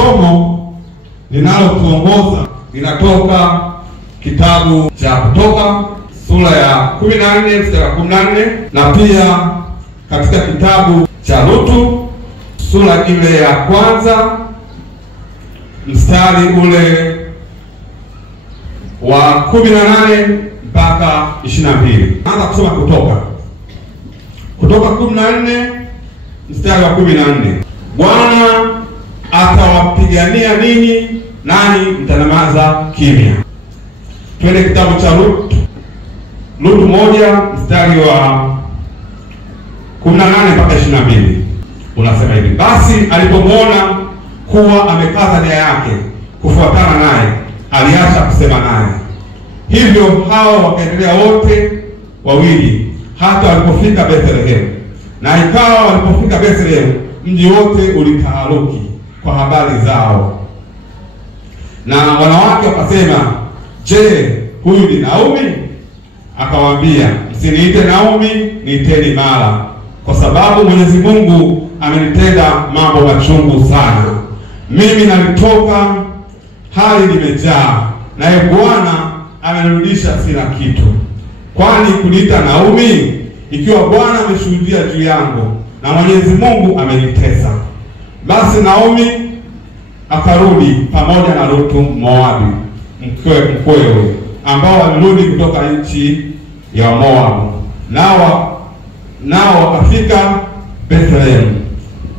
Somo linalotuongoza linatoka kitabu cha Kutoka sura ya 14 mstari wa 14 na pia katika kitabu cha Lutu sura ile ya kwanza mstari ule wa 18 mpaka 22. Anza kusoma Kutoka 14 mstari wa 14. Bwana atawapigania ninyi, nani mtanyamaza kimya. Twende kitabu cha Lutu 1 mstari wa 18 mpaka 22. Unasema hivi: basi alipomwona kuwa amekaza nia yake kufuatana naye, aliacha kusema naye. Hivyo hao wakaendelea wote wawili hata walipofika Bethlehemu. Na ikawa walipofika Bethlehemu, mji wote ulitaharuki kwa habari zao. Na wanawake wakasema, je, huyu ni Naomi? Akawaambia, msiniite Naomi, niiteni Mara, kwa sababu Mwenyezi Mungu amenitenda mambo machungu sana. Mimi nalitoka hali nimejaa, naye Bwana amenirudisha sina kitu. Kwani kuniita Naomi, ikiwa Bwana ameshuhudia juu yangu na Mwenyezi Mungu amenitesa? Basi Naomi akarudi pamoja na Lutu Moabi, mkwewe, ambao walirudi kutoka nchi ya Moabu. Nao wakafika Bethlehemu,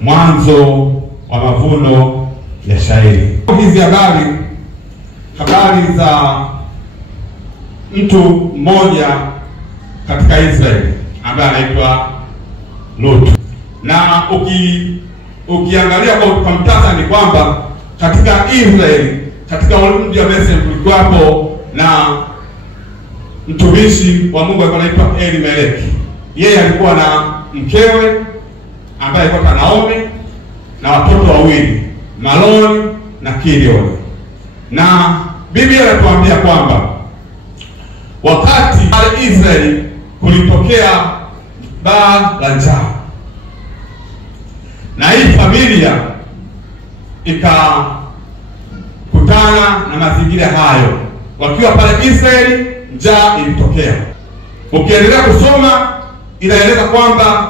mwanzo wa mavuno ya shairi. Hizi habari za mtu mmoja katika Israeli ambaye anaitwa Lutu. Na ukiangalia kwa mtasa ni kwamba katika Israeli, katika mji wa Bethlehemu, kulikuwapo na mtumishi wa Mungu anaitwa Elimeleki. Yeye alikuwa na mkewe ambaye alikuwa Naomi na watoto wawili, Maloni na Kilioni. Na Biblia inatuambia kwamba wakati pale Israeli kulitokea baa la njaa, na hii familia ikakutana na mazingira hayo. Wakiwa pale Israeli, njaa ilitokea. Ukiendelea kusoma inaeleza kwamba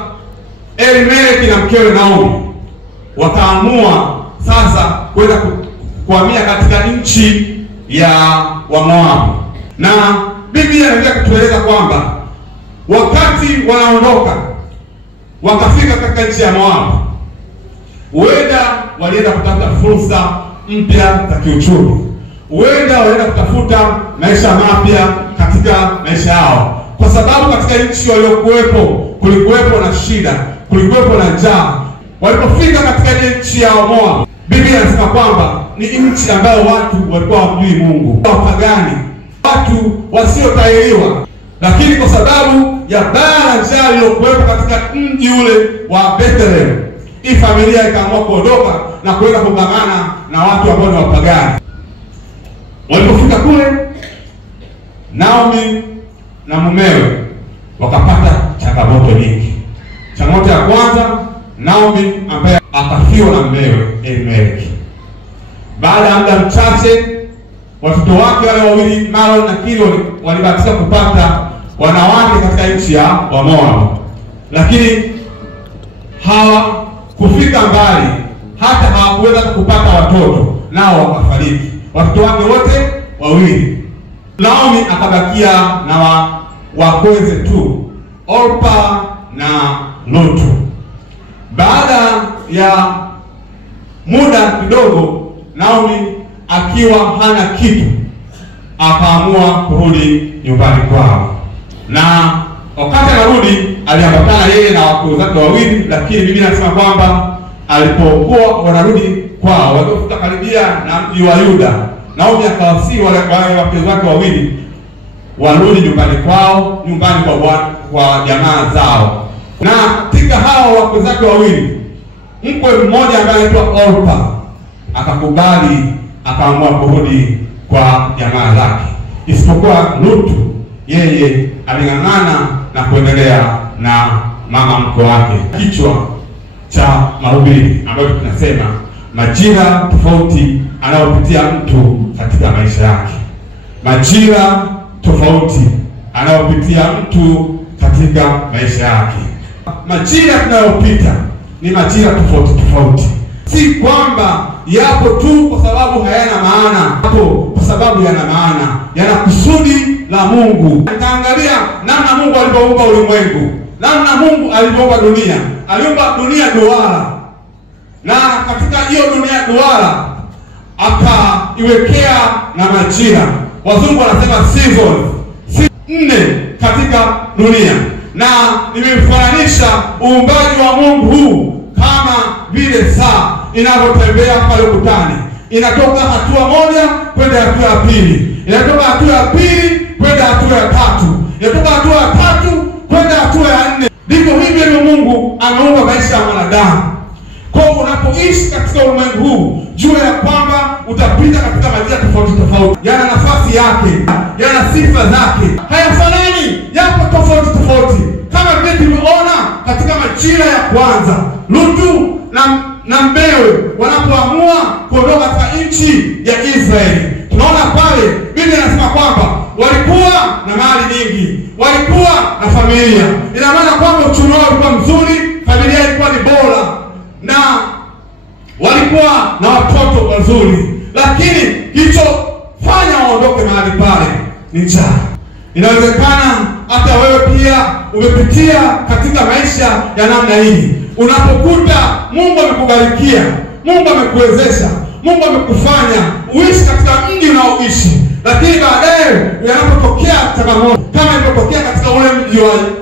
Elimeleki na mkewe Naomi wakaamua sasa kwenda kuhamia katika nchi ya Wamoabu. Na Biblia inaendelea kutueleza kwamba wakati wanaondoka wakafika katika nchi ya Moabu, huenda walienda kutafuta fursa mpya za kiuchumi, huenda walienda kutafuta maisha mapya katika maisha yao, kwa sababu katika nchi waliokuwepo kulikuwepo na shida, kulikuwepo na njaa. Walipofika katika nchi ya Moabu, Biblia inasema kwamba ni nchi ambayo watu walikuwa hawamjui Mungu, wapagani, watu wasiotahiriwa. Lakini kwa sababu ya baa la njaa iliyokuwepo katika mji ule wa Bethlehemu, hii familia ikaamua kuondoka na kwenda kuungana na watu ambao ni wapagani. Walipofika kule, Naomi na mumewe wakapata changamoto nyingi. Changamoto ya kwanza, Naomi ambaye akafiwa na mumewe Elimeleki. Baada ya muda mchache, watoto wake wale wawili, Maloni na Kilioni, walibahatika kupata wanawake katika nchi ya Wamoabu. Lakini hawakufika mbali, hata hawakuweza kupata watoto, nao wakafariki watoto wake wote wawili. Naomi akabakia na wakweze tu, Orpa na Lutu. Baada ya muda kidogo, Naomi akiwa hana kitu, akaamua kurudi nyumbani kwao. Na wakati anarudi, aliambatana yeye na wakwe zake wawili. Lakini Biblia inasema kwamba alipokuwa wanarudi kwao, walipofika karibia na mji wa Yuda, Naomi akawasihi wale wakwe zake wawili warudi nyumbani kwao, nyumbani kwa jamaa zao. Na katika hao wakwe zake wawili, mkwe mmoja ambaye anaitwa Orpa akakubali, akaamua kurudi kwa jamaa zake. Isipokuwa Lutu, yeye aling'ang'ana na kuendelea na mama mkwe wake. Kichwa cha mahubiri ambayo tunasema majira tofauti anayopitia mtu katika maisha yake. Majira tofauti anayopitia mtu katika maisha yake. Majira tunayopita ni majira tofauti tofauti. Si kwamba yapo tu kwa sababu hayana maana, hapo kwa sababu yana maana, yana kusudi la Mungu. Nitaangalia namna Mungu alivyoumba ulimwengu, namna Mungu alivyoumba dunia. Aliumba dunia duara, na katika hiyo dunia duara akaiwekea na majira. Wazungu wanasema seasons, 4 katika dunia. Na nimefananisha uumbaji wa Mungu huu kama vile saa inavyotembea pale ukutani. Inatoka hatua moja kwenda hatua ya pili, inatoka hatua ya pili kwenda hatua ya tatu, inatoka hatua ya tatu kwenda hatua ya 4. Ndivyo hivyo Mungu ameumba maisha ya mwanadamu. Kwa unapoishi katika ulimwengu huu, jua ya kwamba utapita katika majira tofauti tofauti. Yana nafasi yake, yana sifa zake, hayafanani, yapo tofauti tofauti. Kama vile tumeona katika majira ya kwanza, Lutu na mmewe wanapoamua kuondoka katika nchi ya Israeli. Tunaona pale Biblia inasema kwamba walikuwa na mali nyingi, walikuwa na familia. Ina maana kwamba uchumi wao ulikuwa mzuri, familia ilikuwa ni bora, na walikuwa na watoto wazuri. Lakini kilichofanya waondoke mahali pale ni njaa. Inawezekana hata wewe pia umepitia katika maisha ya namna hii. Unapokuta Mungu amekubarikia, Mungu amekuwezesha, Mungu amekufanya uishi katika mji unaoishi, lakini baadaye yanapotokea changamoto kama ilipotokea katika ule mji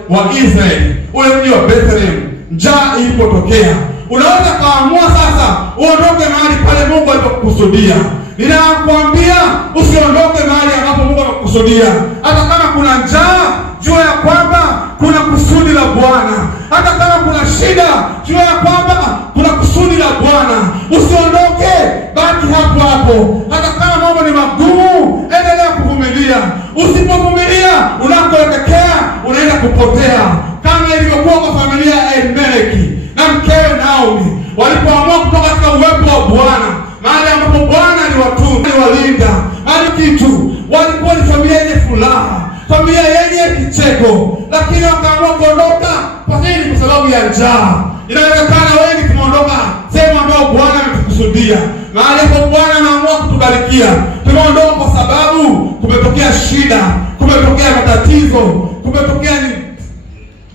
wa Israeli, ule mji wa Bethlehem, njaa ilipotokea, unaweza kaamua sasa uondoke mahali pale Mungu alipokusudia. Ninakwambia usiondoke mahali ambapo Mungu amekusudia. Hata kama kuna njaa, jua ya kwamba kuna kusudi la Bwana. Hata kama kuna shida, jua ya kwamba kuna kusudi la Bwana. Usiondoke, baki hapo hapo. Hata kama mambo ni magumu, endelea kuvumilia. Usipovumilia, unakoelekea unaenda kupotea. Kama ilivyokuwa kwa familia ya Elimeleki na mkewe Naomi, walipoamua kutoka katika uwepo wa Bwana, mahali ambapo Bwana aliwatunza, aliwalinda, alikitu, walikuwa ni familia yenye furaha, familia yenye kicheko, lakini wakaamua kuondoka kwa nini? Kwa sababu ya njaa. Inawezekana wengi tumeondoka sehemu ambayo Bwana ametukusudia, mahali ambapo Bwana anaamua kutubarikia. Tumeondoka kwa sababu kumetokea shida, kumetokea matatizo, kumetokea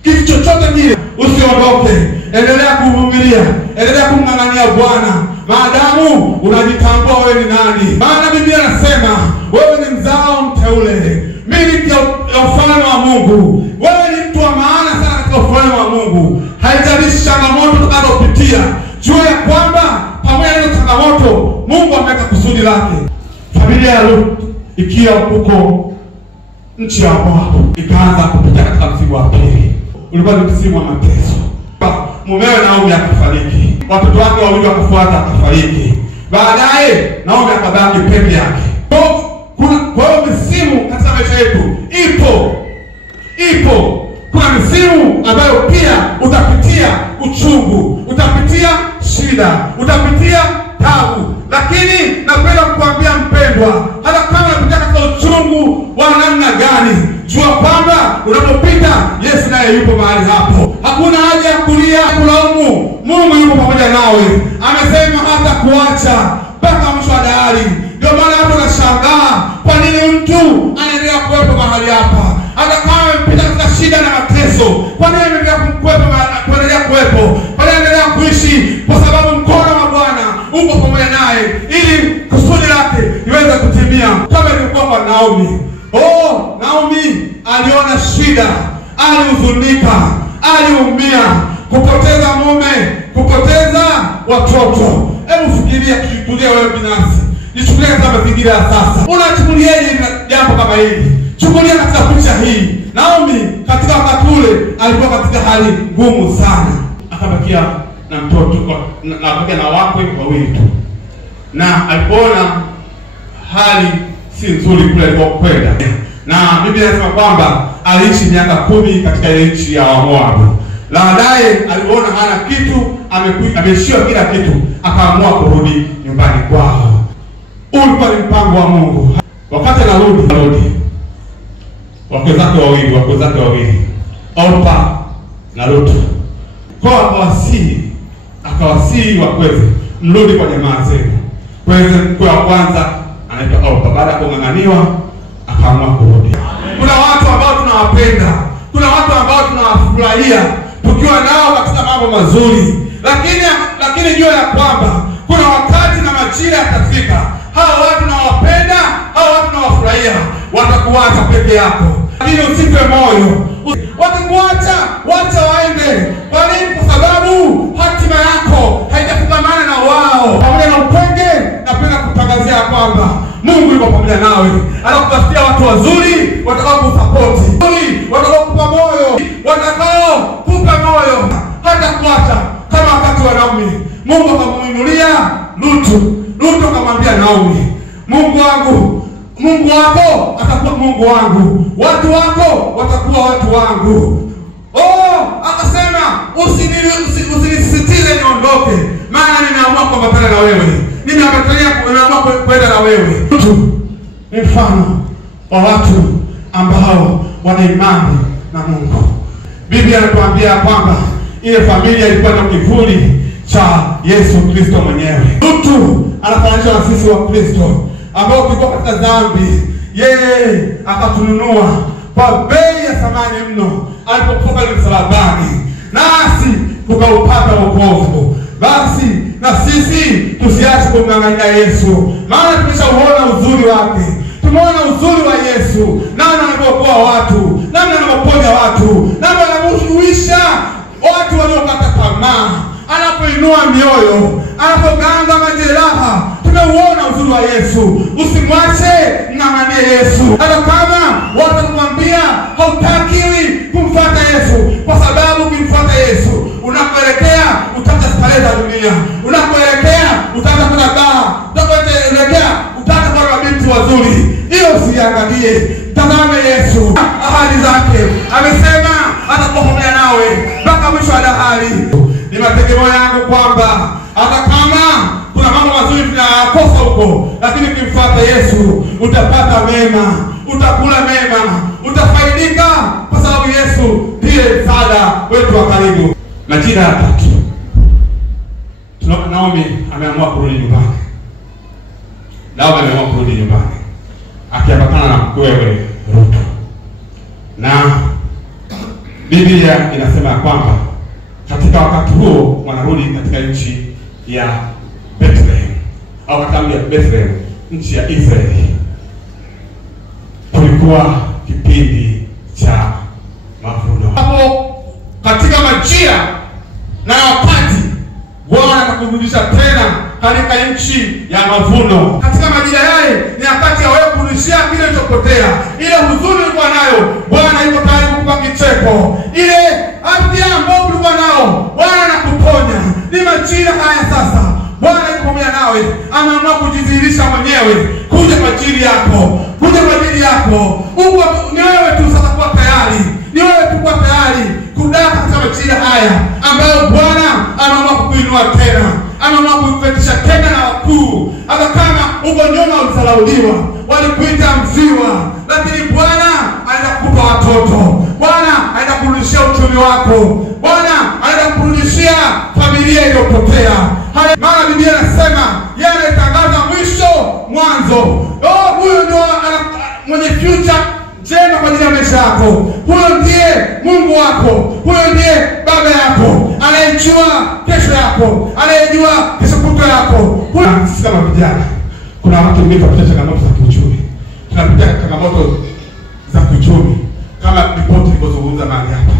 kitu chochote kile. Usiondoke, endelea kuvumilia, endelea kumng'ang'ania Bwana maadamu unajitambua wewe ni nani. Maana Biblia inasema wewe ni mzao mteule, miliki ya ufalme wa Mungu. Wewe ni mtu wa maana sana katika ufalme wa Mungu. Haijalishi changamoto utakazopitia, jua ya kwamba pamoja na changamoto Mungu ameweka kusudi lake. Familia ya Lutu ikiwa huko nchi ya Moabu ikaanza kupita katika msimu wa pili. Ulikuwa ni msimu wa mateso. Mumewe Naomi akafariki, watoto wake wawili wakafuata, akafariki. Baadaye Naomi akabaki peke yake. Kwa hiyo misimu katika maisha yetu ipo. Kuna misimu ambayo pia utapitia uchungu, utapitia shida, utapitia tabu. Lakini napenda kukuambia mpendwa, hata kama unapitia katika uchungu wa namna gani, jua kwamba unapopita Yesu naye yupo mahali hapo. Hakuna haja ya kulia, kulaumu. Mungu yupo pamoja nawe. Amesema hata kuacha mpaka mwisho wa dahari. Ndio maana hapo nashangaa kwa nini mtu anaendelea kuwepo mahali hapa. Hata kama amepita katika shida na mateso, kwa nini anaendelea kuendelea kuwepo? Kwa nini anaendelea kuishi? Kwa sababu mkono wa Bwana uko pamoja naye ili kusudi lake liweze kutimia, kama ilivyokuwa kwa Naomi. Naomi aliona shida, alihuzunika, aliumia, kupoteza mume, kupoteza watoto. Hebu fikiria, tuchukulie wewe binafsi, nichukulie katika mazingira ya sasa. Unachukuliaje jambo kama hili? Chukulia katika picha hii. Naomi katika wakati ule alikuwa katika hali ngumu sana. Akabakia na mtoto na wakwe wawili tu. Na alipoona hali si nzuri kule alipokwenda, na Biblia inasema kwamba aliishi miaka 10 katika ile nchi ya Moabu. Baadaye alipoona hana kitu, ameishiwa kila kitu, akaamua kurudi nyumbani kwao. Ulikuwa ni mpango wa Mungu. Wakati anarudi, wake zake wawili, Orpa na Rutu, kwa akawasihi wakweze, mrudi kwa jamaa zenu. Kweze mkwe wa kwanza anaitwa Orpa, baada ya kung'ang'aniwa akaamua kurudi. Kuna watu ambao tunawapenda, kuna watu ambao tunawafurahia tukiwa nao katika mambo mazuri, lakini jua ya kwamba kuna wakati na majira yatafika, hao watu tunawapenda, hao watu tunawafurahia watakuacha peke yako. Lakini usife moyo, watakuacha, wacha waende. Kwa nini? Kwa sababu hatima yako haitafungamana na wao. Pamoja na upweke, napenda kutangazia kwamba Mungu yuko pamoja nawe. Anakutafutia watu wazuri watakao kusapoti, watakao kupa moyo, watakao kupa moyo, hata kuacha kama wakati wa Naomi. Mungu akamuinulia Rutu akamwambia Naomi, Mungu wako atakuwa Mungu wangu, watu wako watakuwa watu wangu. Akasema usinisisitize niondoke, maana nimeamua kuambatana na wewe, nimeamua kwenda na wewe. Rutu ni mfano wa watu ambao wana imani na Mungu. Biblia inatuambia kwamba ile familia ilikuwa na kivuli cha Yesu Kristo mwenyewe. Rutu anafananishwa na sisi wa Kristo ambao tulikuwa katika dhambi, yeye akatununua kwa bei ya thamani mno alipokufa pale msalabani, nasi tukaupata wokovu. Basi na sisi tusiache kumng'ang'ania Yesu, maana tumeshauona uzuri wake. Tumeona uzuri wa Yesu, namna anapokuwa watu, namna anapoponya watu, namna anapohuisha watu waliokata tamaa, anapoinua mioyo, anapoganga majeraha. Tumeuona uzuri wa Yesu. Usimwache, ng'ang'ania Yesu. Hata kama watu wanakuambia hautakiwi kumfuata Yesu, kwa sababu ukimfuata Yesu unakoelekea utapata starehe za dunia, unakoelekea utapata kuna baa, unakoelekea utapata kwa mabinti wazuri. Hiyo usiangalie, tazame Yesu. Ahadi zake amesema atakuwa pamoja nawe mpaka mwisho wa dahari. Ni mategemeo yangu kwamba hata kama kuna mambo mazuri tunayakosa huko, lakini ukimfuata Yesu utapata mema, utakula mema, utafaidika, kwa sababu Yesu ndiye msaada wetu wa karibu. Majira ya tatu, Naomi ameamua kurudi nyumbani. Akiambatana na mkwewe Rutu. Na Biblia inasema kwamba katika wakati huo wanarudi katika nchi ya Bethlehem, au katika mji wa Bethlehem, nchi ya Israeli. Kulikuwa kipindi cha mavuno. Hapo katika majira na wakati Bwana atakurudisha tena katika nchi ya mavuno. Katika majira yale ni wakati ya wewe kurudishia kile kilichopotea. Ile huzuni ulikuwa nayo, Bwana yuko tayari kukupa kicheko. Ile afya ambayo ulikuwa nao, Bwana anakuponya. Ni majira haya sasa, Bwana yuko pamoja nawe. Anaamua kujidhihirisha mwenyewe kuja kwa ajili yako, Uko ni wewe tu sasa kuwa tayari. Ni wewe tu kuwa tayari kudaka katika majira haya ambayo Bwana anaamua kukuinua tena. Anaamua kukupetisha tena na wakuu. Hata kama uko nyuma ulisalauliwa, walikuita mziwa, lakini Bwana anaenda kukupa watoto. Bwana anaenda kurudishia uchumi wako. Bwana anaenda kurudishia familia iliyopotea. Maana Biblia inasema yeye anatangaza mwisho mwanzo. Huyo ndio mwenye future njema kwa ajili ya maisha yako. Huyo ndiye Mungu wako. Huyo ndiye Baba yako, anayejua kesho yako, anayejua kesho kutwa yako. Sisi kama vijana, kuna watu wengi wanapitia changamoto za kiuchumi. Tunapitia changamoto za kiuchumi kama ripoti ilizozungumza mahali hapa.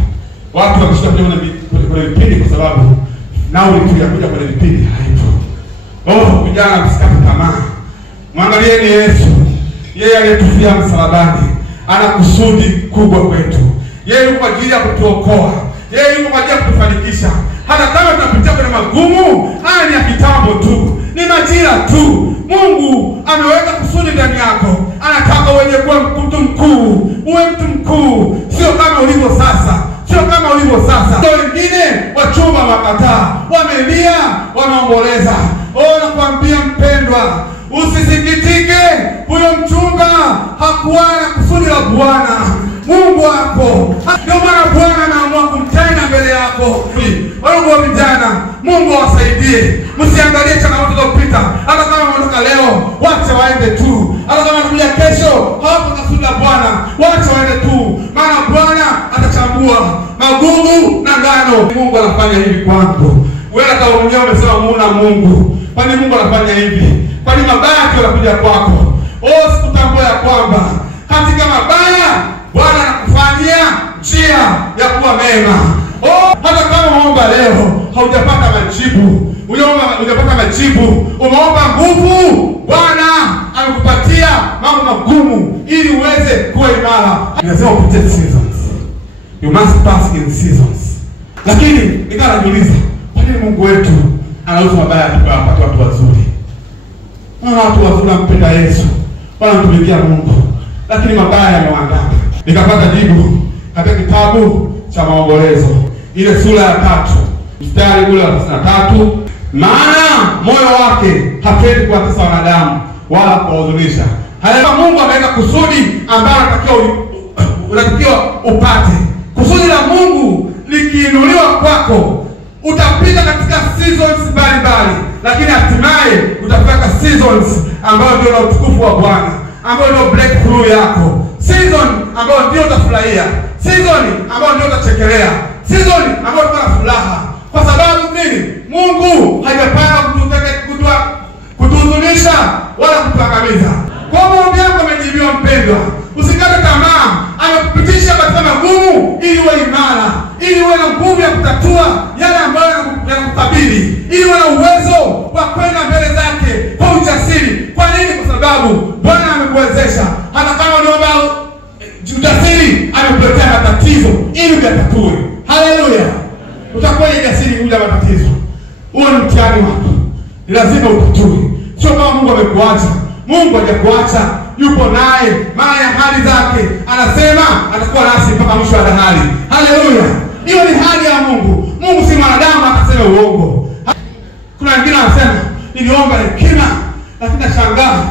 Watu wanashika kwenye vipindi kwa sababu nauli tu ya kuja kwenye vipindi haipo. Vijana msikate tamaa. Mwangalieni Yesu. Yeye aliyetufia msalabani ana kusudi kubwa kwetu. Yeye yuko kwa ajili ya kutuokoa. Yeye yuko kwa ajili ya kutufanikisha. Hata kama tunapitia kwenye magumu, haya ni ya kitambo tu, ni majira tu. Mungu ameweka kusudi ndani yako. Anataka uwe kuwa mtu mkuu. Uwe mtu mkuu, sio kama ulivyo sasa, sio kama ulivyo huo sasa. Wengine wachumba makataa, wamelia, wanaomboleza. Nakwambia mpendwa, usisikitike. Huyo mchumba hakuwa na kusudi la Bwana Mungu wako. Ndio maana Bwana anaamua kumtenda mbele yako. Wale vijana, Mungu awasaidie. Msiangalie changamoto zilizopita. Hata kama wanaondoka leo, wacha waende tu. Hata kama wanakuja kesho, hapo kusudi la Bwana, wacha waende tu. Maana Bwana atachambua magugu na ngano. Mungu anafanya hivi kwangu. Wewe hata mwenyewe umesema muona Mungu. Kwani Mungu anafanya hivi? Kwani mabaya yanakuja kwako? Sikutambua ya kwamba katika mabaya Bwana anakufanyia njia ya kuwa mema. Hata kama umeomba leo haujapata majibu, hujapata majibu, umeomba nguvu, Bwana amekupatia mambo magumu ili uweze kuwa imara. Inasema upite seasons. You must pass in seasons. Lakini nikawa najiuliza, kwa nini Mungu wetu anaruhusu mabaya tupate watu wazuri? Watu wazuri wampenda Yesu, wanamtumikia Mungu, lakini mabaya yamewaandama. Nikapata jibu katika kitabu cha Maombolezo, ile sura ya 3, mstari ule wa 53. Maana moyo wake hapendi kuwatesa wanadamu wala kuwahuzunisha. Haya, Mungu ameweka kusudi ambalo unatakiwa upate. Kusudi la Mungu likiinuliwa kwako, utapita katika seasons mbalimbali, lakini hatimaye utafika seasons ambayo ndio utukufu wa Bwana, ambayo ndio breakthrough yako. Season ambayo ndio utafurahia, season ambayo ndio utachekelea, season ambayo utapata furaha. Kwa sababu nini? Mungu hajapanga kutuhuzunisha wala kutuangamiza. Kwa maombi yako amejibiwa mpendwa. Usikate tamaa. Amekupitisha katika magumu ili uwe imara, ili uwe na nguvu ya kutatua yale ambayo yanakukabili, ili uwe na uwezo wa kwenda mbele zake kwa ujasiri. Kwa nini? Kwa sababu Bwana amekuwezesha. Hata kama unaomba ujasiri, amekuletea matatizo ili uyatatue. Haleluya! Utakuwa jasiri kuja matatizo. Huo ni mtihani wako. Ni lazima utatue. Sio kama Mungu amekuacha. Mungu hajakuacha, yupo naye. Maana hali zake anasema atakuwa nasi mpaka mwisho wa dahari. Haleluya! Hiyo ni hali ya Mungu. Mungu si mwanadamu akasema uongo. Kuna wengine wanasema niliomba hekima, lakini nashangaa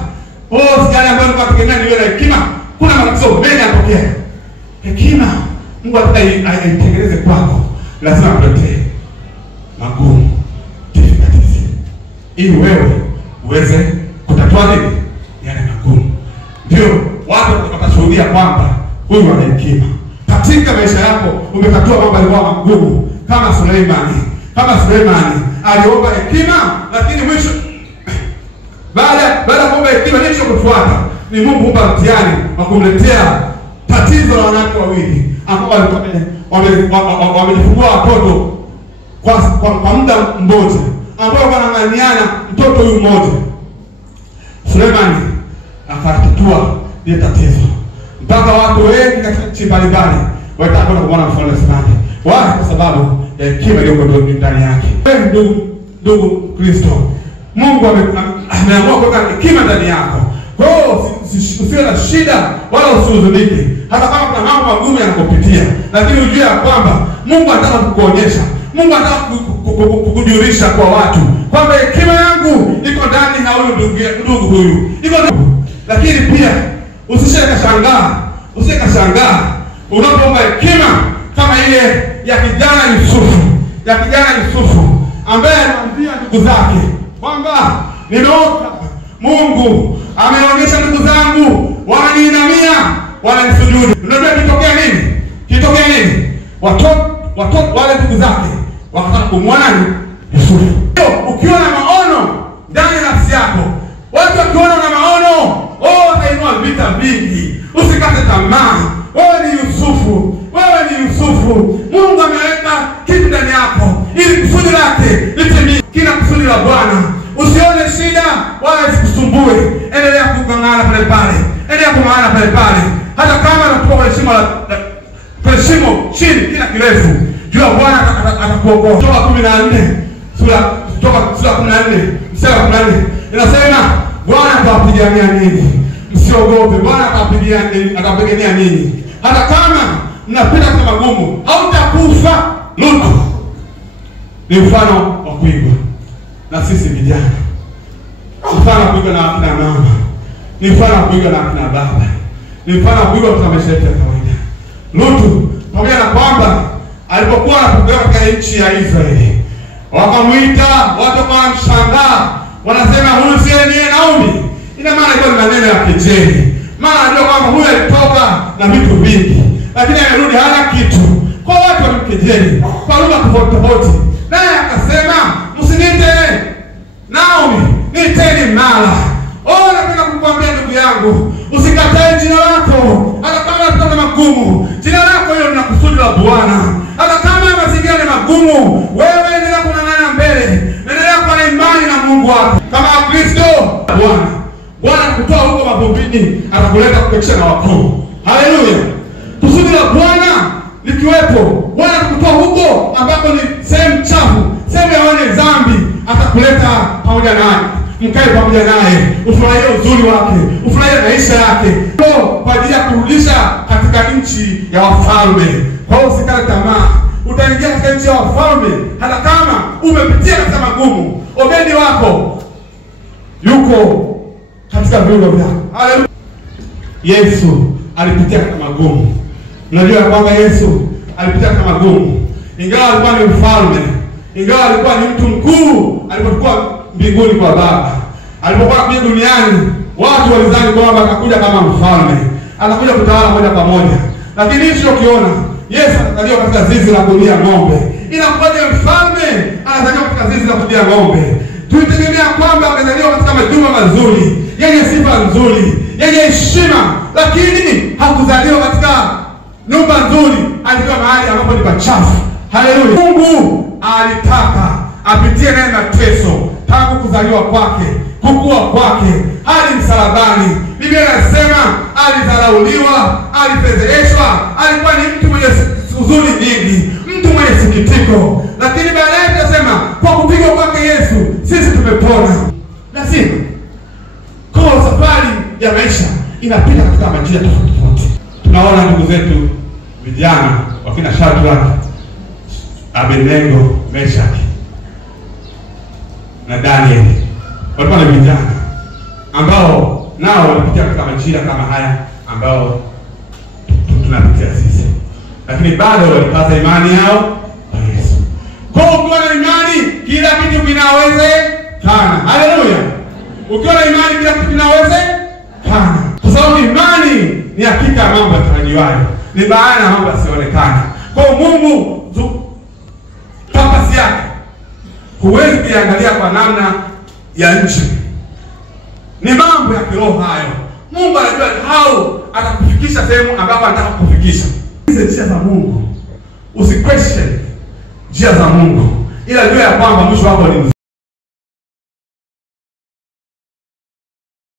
sijali ambayo nilikuwa nategemea niwe na hekima, kuna matatizo mengi yanatokea. Hekima Mungu ataitengeneze kwako, lazima akuletee magumu, difficulties, ili wewe uweze kutatua nini yale magumu. Ndio watu watashuhudia kwamba huyu ana hekima. Katika maisha yako umetatua mambo yalikuwa magumu, kama Suleimani aliomba hekima, lakini mwisho baada ya kuomba hekima nisho kufuata ni Mungu humpa mtihani wa kumletea tatizo la wanawake wawili ambao wamejifungua watoto kwa muda mmoja, ambao wanang'aniana mtoto huyu mmoja. Suleimani akatatua ile tatizo, mpaka watu wengi katika nchi mbalimbali walitaka kumwona mfalme Suleimani. Why? Kwa sababu ya hekima iliyo ndani yake. Ndugu Kristo, Mungu ameamua kuweka hekima ndani yako. Kwa hiyo usiwe na shida wala usihuzunike, hata kama kuna mambo magumu yanakupitia, lakini ujue ya kwamba Mungu anataka kukuonyesha, Mungu anataka kukujulisha kwa watu kwamba hekima yangu iko ndani ya huyu ndugu huyu. Lakini pia usishekashangaa unapoomba hekima kama ile ya kijana Yusufu ambaye anamwambia ndugu zake kwamba nimeota, Mungu ameonyesha ndugu zangu wananiinamia, wananisujudu. Unajua kitokea nini? Watoto wale ndugu zake wakataka kumwona Yusufu. Ukiwa na maono ndani ya nafsi yako, watu wakiona na maono, watainua vita vingi. Usikate tamaa. Wewe ni Yusufu. Mungu ameweka kitu ndani yako ili kusudi lake litimie. Kila kusudi la Bwana, usione shida wala isikusumbue. Endelea kung'ang'ana pale pale. Hata kama unatoka kwa shimo chini kila kirefu, jua Bwana atakuokoa. Kutoka 14 sura 14 mstari wa 14 inasema Bwana atawapigania ninyi, msiogope. Bwana atawapigania ninyi. Hata kama mnapita katika magumu, hautakufa. Lutu ni mfano wa kuigwa na sisi vijana, mfano wa kuigwa na akina mama, ni mfano wa kuigwa na akina baba, ni mfano wa kuigwa katika maisha yetu ya kawaida. Lutu, pamoja na kwamba alipokuwa anapokea katika nchi ya Israeli, wakamuita, watu kwa mshangaa, wanasema huyu si ndiye Naomi? Ina maana ilikuwa ni maneno ya kejeli. Maana anajua kwamba huyu alitoka na vitu vingi, lakini amerudi hana kitu. Kwa watu walimkejeli kwa lugha tofauti tofauti. Naye akasema, msiniite Naomi, niiteni Mara. Napenda kukuambia ndugu yangu, usikatae jina lako hata kama unapata magumu. Jina lako hilo lina kusudi la Bwana. Hata kama mazingira ni magumu, wewe endelea kunang'ana mbele. Endelea kuwa na imani na Mungu wako. Kama Kristo, Bwana kutoa huko mavumbini, atakuleta kukesha na wakuu. Haleluya. Kusudi la Bwana likiwepo, Bwana kutoa huko ambako ni sehemu chafu, sehemu ya wenye dhambi, atakuleta pamoja naye. Mkae pamoja naye, ufurahie uzuri wake, ufurahie maisha yake, kwa ajili ya kurudisha katika nchi ya wafalme. Kwa hiyo usikate tamaa, utaingia katika nchi ya wafalme hata kama umepitia katika magumu. Obedi wako yuko katika viungo vyako. Haleluya. Yesu alipitia katika magumu. Unajua kwamba Yesu alipitia katika magumu, ingawa alikuwa ni mfalme, ingawa alikuwa ni mtu mkuu. Alipokuwa mbinguni kwa Baba, alipokuwa hapa duniani, watu walidhani kwamba atakuja kama mfalme, atakuja kutawala moja kwa moja. Lakini hicho ukiona Yesu anazaliwa katika zizi la kulia ng'ombe. Inakuwaje mfalme anazaliwa katika zizi la kulia ng'ombe? Tulitegemea kwamba amezaliwa katika majumba mazuri, yenye sifa nzuri, yenye heshima, lakini hakuzaliwa katika nyumba nzuri. Alikuwa mahali ambapo ni pachafu. Haleluya. Mungu alitaka apitie naye mateso tangu kuzaliwa kwake, kukua kwake, hadi msalabani. Biblia inasema alidharauliwa, alifedheheshwa, alikuwa ni mtu mwenye huzuni nyingi, mtu mwenye sikitiko. Lakini baadaye tunasema kwa kupigwa kwake Yesu sisi tumepona. Lazima kwa safari ya maisha inapita katika majira tofauti tofauti. Tunaona ndugu zetu vijana wakina Shadraka, Abednego, Meshaki na Daniel, walikuwa ni vijana ambao nao walipitia katika majira kama haya ambao tunapitia sisi, lakini bado walipata imani yao kwa Yesu. Kwa ukiwa na imani, kila kitu kinawezekana. Haleluya. Ukiwa na imani, kila kitu kinawezekana, kwa sababu imani ni hakika ya mambo yatarajiwayo, ni bayana ya mambo yasiyoonekana. Kwa Mungu purpose yake huwezi kuangalia kwa namna ya nchi, ni mambo ya kiroho hayo. Mungu anajua how atakufikisha sehemu ambapo anataka kukufikisha. Hizo njia za Mungu, usiquestion njia za Mungu, ila jua ya kwamba mwisho wako ni